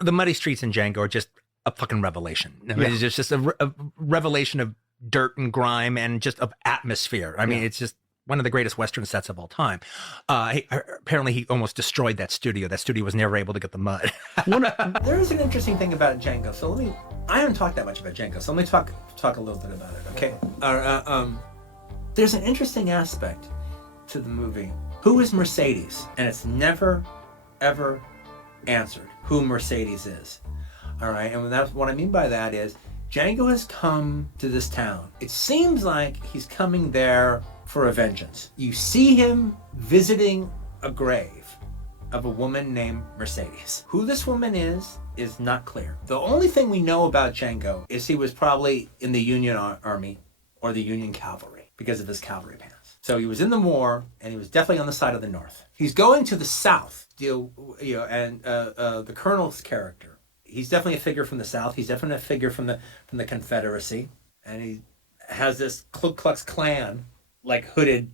the muddy streets in Django are just a fucking revelation. I mean, it's just a revelation of dirt and grime and just of atmosphere. I mean, it's just one of the greatest Western sets of all time. Apparently, he almost destroyed that studio. That studio was never able to get the mud. There is an interesting thing about Django. So I haven't talked that much about Django. So let me talk a little bit about it. Okay. There's an interesting aspect to the movie. Who is Mercedes? And it's never, ever answered who Mercedes is. All right. And what I mean by that is Django has come to this town. It seems like he's coming there for a vengeance. You see him visiting a grave of a woman named Mercedes. Who this woman is not clear. The only thing we know about Django is he was probably in the Union Army or the Union Cavalry because of his cavalry pants. So he was in the war, and he was definitely on the side of the North. He's going to the South, and the Colonel's character, he's definitely a figure from the South. He's definitely a figure from the Confederacy, and he has this Ku Klux Klan like hooded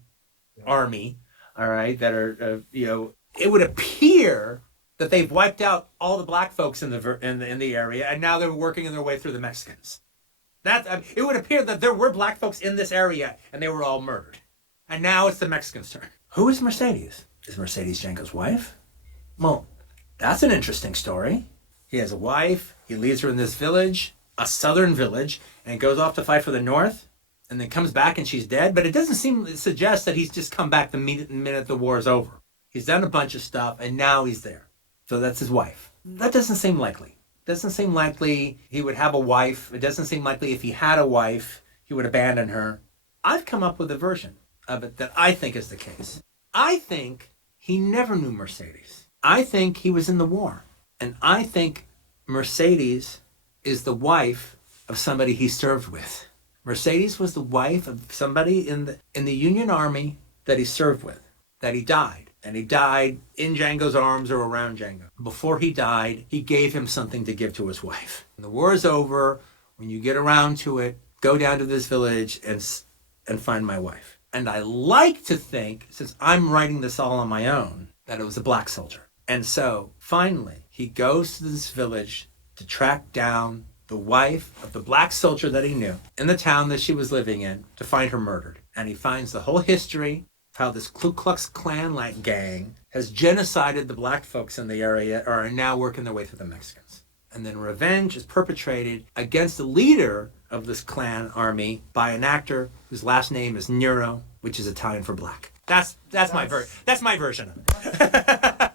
army, all right, that are it would appear that they've wiped out all the black folks in the area, and now they're working their way through the Mexicans. It would appear that there were black folks in this area, and they were all murdered, and now it's the Mexicans' turn. Who is Mercedes? Is Mercedes Django's wife? Well, that's an interesting story. He has a wife. He leaves her in this village, a southern village, and goes off to fight for the North. And then comes back and she's dead, but it doesn't seem to suggest that he's just come back the minute the war is over. He's done a bunch of stuff and now he's there. So that's his wife. That doesn't seem likely. Doesn't seem likely he would have a wife. It doesn't seem likely if he had a wife, he would abandon her. I've come up with a version of it that I think is the case. I think he never knew Mercedes. I think he was in the war. And I think Mercedes is the wife of somebody he served with. Mercedes was the wife of somebody in the Union Army that he served with, that he died. And he died in Django's arms or around Django. Before he died, he gave him something to give to his wife. When the war is over, when you get around to it, go down to this village and find my wife. And I like to think, since I'm writing this all on my own, that it was a black soldier. And so, finally, he goes to this village to track down the wife of the black soldier that he knew in the town that she was living in, to find her murdered. And he finds the whole history of how this Ku Klux Klan-like gang has genocided the black folks in the area, or are now working their way through the Mexicans. And then revenge is perpetrated against the leader of this Klan army by an actor whose last name is Nero, which is Italian for black. That's my version of it.